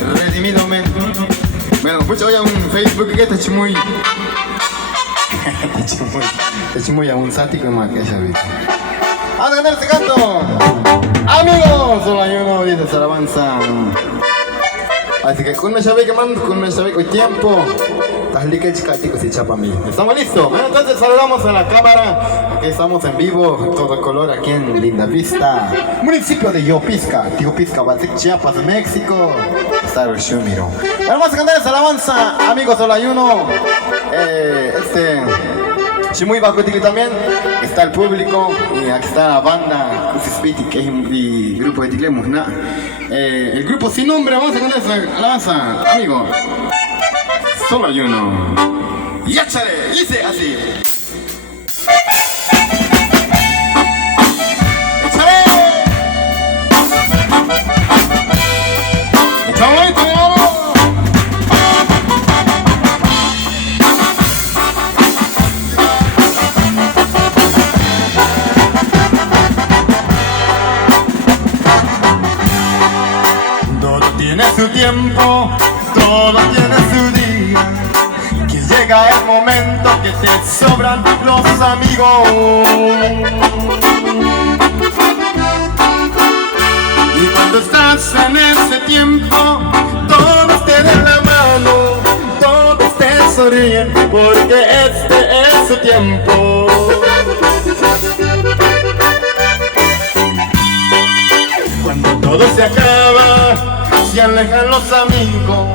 redimido, men. Bueno, pucha, hoy a un Facebook que está muy... está muy a un sático más que ella, ¿viste? ¡A ganar este canto! Amigos, solo hay uno, dice Saravanza. Así que con una llave que mando, con una llave hoy tiempo. Estás lica chica, chicos, y chapa a mí. ¿Estamos listos? Bueno, entonces saludamos a la cámara. Aquí estamos en vivo, todo color aquí en Linda Vista. Municipio de Yopisca, Batek, Chiapas, México. Está el Shumiro. Vamos a cantar esa alabanza, amigos, solo hay uno. Shimuy Bakutili también, está el público y aquí está la banda Kusispiti, que es mi grupo de Ticlemos, ¿no? El grupo sin nombre, vamos a cantar esa alabanza, amigo. Solo hay uno. Y échale, dice así. ¡Échale! ¡Échale! Tiene su tiempo, todo tiene su día, que llega el momento que te sobran los amigos. Y cuando estás en ese tiempo, todos te dan la mano, todos te sonríen, porque este es su tiempo. Cuando todo se acaba, se alejan los amigos,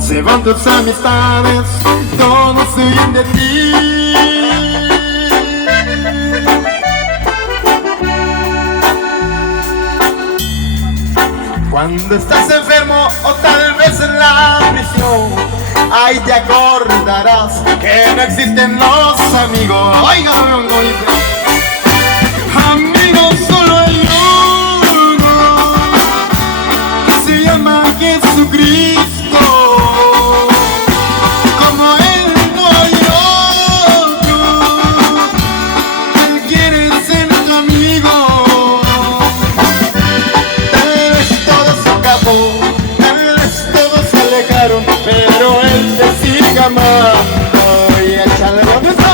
se van tus amistades, todos huyen de ti. Cuando estás enfermo o tal vez en la prisión, ahí te acordarás que no existen los amigos. Oigan, amigos, solo hay uno, se llama Jesucristo. Como Él no hay otro, Él quiere ser tu amigo. Tal vez todo se acabó, tal vez todos se alejaron, pero Él te sigue amando. Y échale donde está.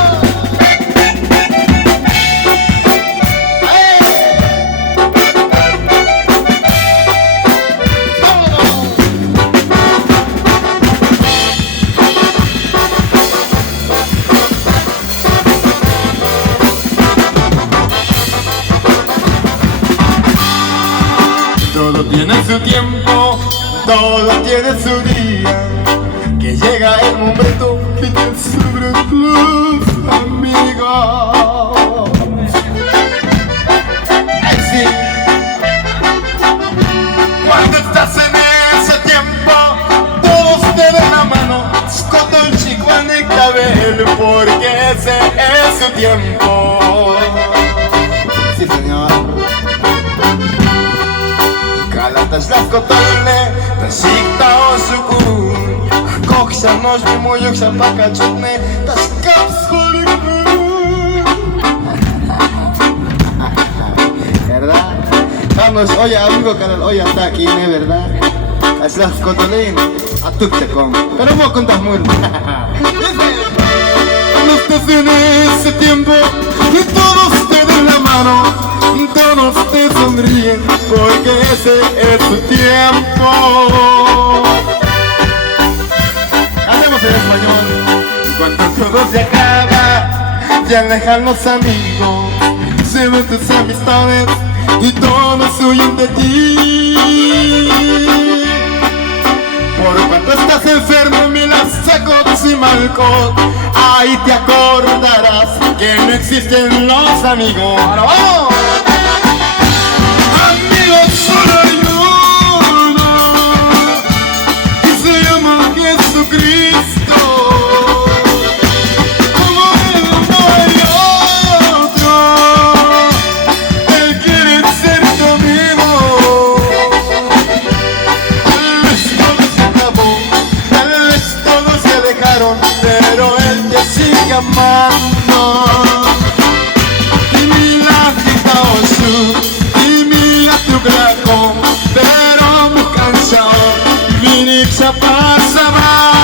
Todo tiene su tiempo, todo tiene su día, que llega el momento que te sobran los amigos. Ay, sí. Cuando estás en ese tiempo, todos te dan la mano, con el chico en el cabello, porque ese es su tiempo. Sí, señor. Kalatas las kotolne, tas ikta osukun, koksa nos mi muyuk sa pakachutne, tas kapsulukun. ¿Verdad? Vamos, oye amigo canal, hoy está aquí, ¿no? ¿Verdad? As las kotolin, atukchakon, pero vos contas muy. Cuando estás en ese tiempo, y todos te dan la mano, todos te sonríen, porque ese es tu tiempo. Cantemos en español. Cuando todo se acaba, se alejan los amigos, se van tus amistades y todos huyen de ti. Por cuando estás enfermo, me la saco sin malcot, ahí te acordarás que no existen los amigos. ¡Ahora vamos! Amigos, solo hay uno, y se llama Jesucristo. Como Él no hay otro, Él quiere ser tu amigo. Tal vez todo se acabó, tal vez todos se alejaron, pero Él te sigue amando. Y mira que está osu, y mira tu glaco. ya pasará.